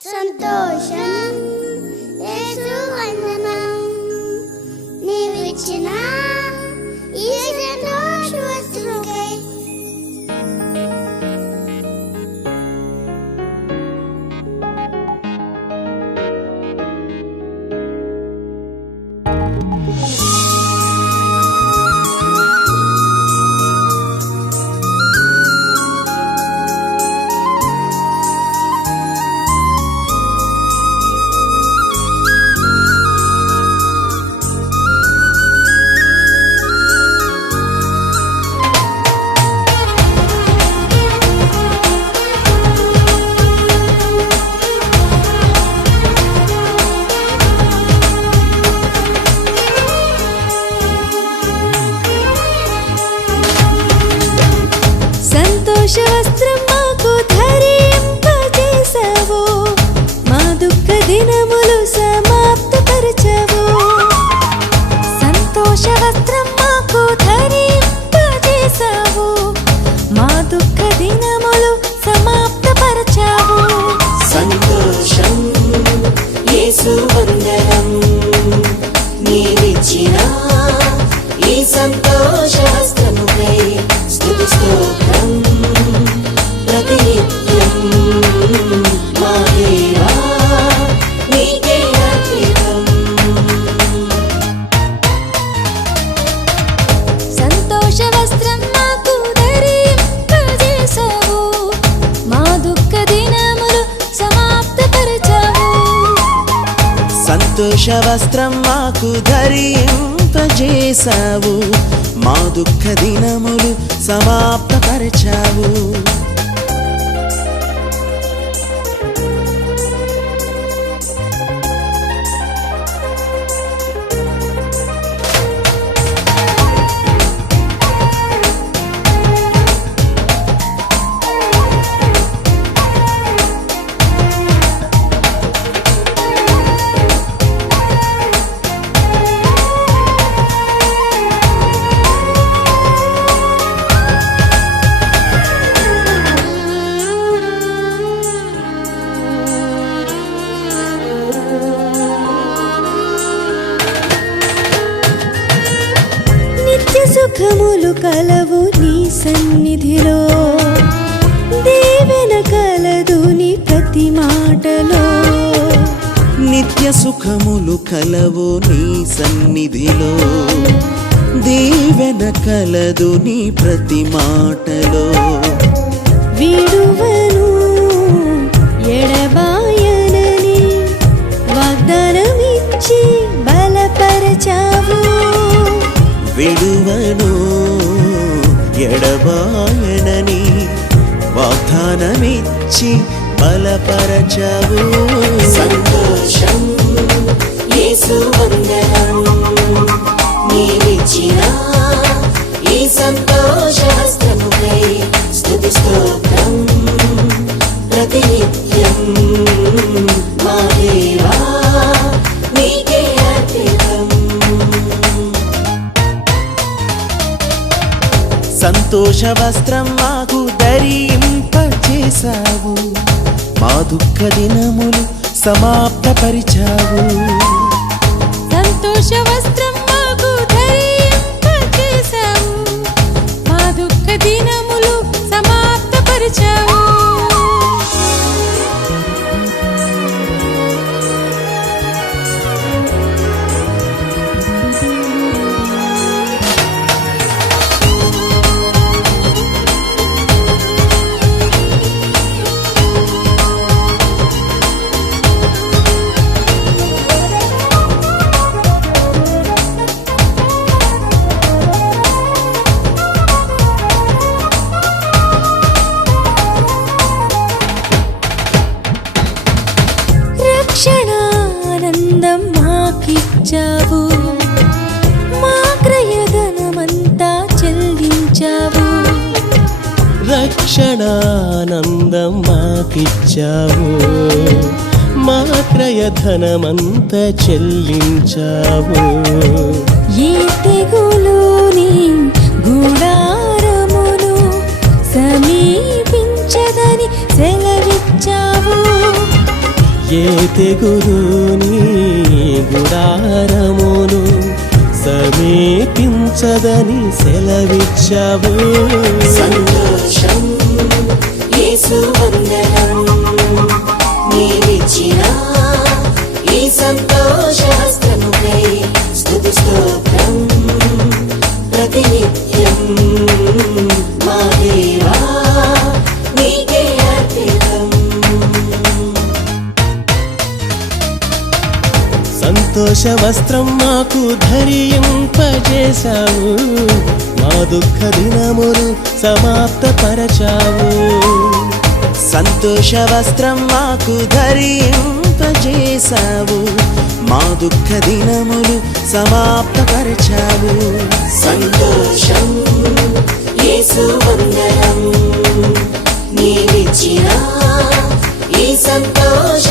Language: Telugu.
సంతోషం యేసు వందనం నీవిచ్చిన ఈ సంతోష వస్తువుకై. సంతోషవస్త్రం మాకు ధరింపజేసావు, మా దుఃఖ దినములు సమాప్తపరచావు. సంతోషవస్త్రం మాకు ధరింపజేసావు, మా దుఃఖ దినములు సమాప్తపరచావు. సంతోషం యేసు వందనం నీవిచ్చిన ఈ సంతోషవస్త్రముకై స్తుతి స్తోత్రం ప్రతినిత్యం మా దేవా నీకే అర్పితం. సంతోషవస్త్రం మాకు ధరింపజేసావు, మా దుఃఖ దినములు సమాప్తపరచావు. సంతోషవస్త్రం మాకు ధరింపజేసావు, మా దుఃఖ దినములు సమాప్తపరచావు. సుఖములు కలవు నీ సన్నిధిలో, దీవెన కలదు నీ ప్రతి మాటలో. నిత్య సుఖములు కలవు నీ సన్నిధిలో, దీవెన కలదు నీ ప్రతి మాటలో. విడువను ఎడబాయనని వాగ్దానమిచ్చి బలపరచావు. విడువను ఎడబాయనని వాగ్దానమిచ్చి బలపరచవు. సంతోషం యేసు వందనం నీవిచ్చిన ఈ సంతోషవస్త్రముకై స్తుతి స్తోత్రం ప్రతినిత్యం మా దేవా నీకే అర్పితం. సంతోషవస్త్రం మాకు ధరింపజేసావు, మా దుఃఖ దినములు సమాప్తపరిచావు. సంతోషవస్త్రం మాకు ధరింపజేసావు, మా దుఃఖ దినములు సమాప్తపరిచావు. రక్షణానందం మాకిచ్చావు, మా క్రయధనమంతా చెల్లించావు. రక్షణానందం మాకిచ్చావు, మా క్రయధనమంతా చెల్లించావు. ఏ తెగులుని గుడారమును సమీపించదని సెలవిచ్చావు. ఏ తెగులుని గుడారమును సమీపించదని సెలవిచ్చావు. సంతోషం యేసు వందనం, నీవిచ్చిన ఈ సంతోషాస్త్రముకై స్తుతి స్తోత్రం ప్రతినిత్యం మా దేవా నీకే అర్పితం. సంతోష వస్త్రం మాకు ధరింపజేశావు, మా దుఃఖ దినములు సమాప్తపరచావు. సంతోష వస్త్రం మాకు ధరింపజేశావు, మా దుఃఖ దినములు సమాప్తపరచావు. సంతోషం యేసు వందనం, నీవిచ్చిన ఈ సంతోష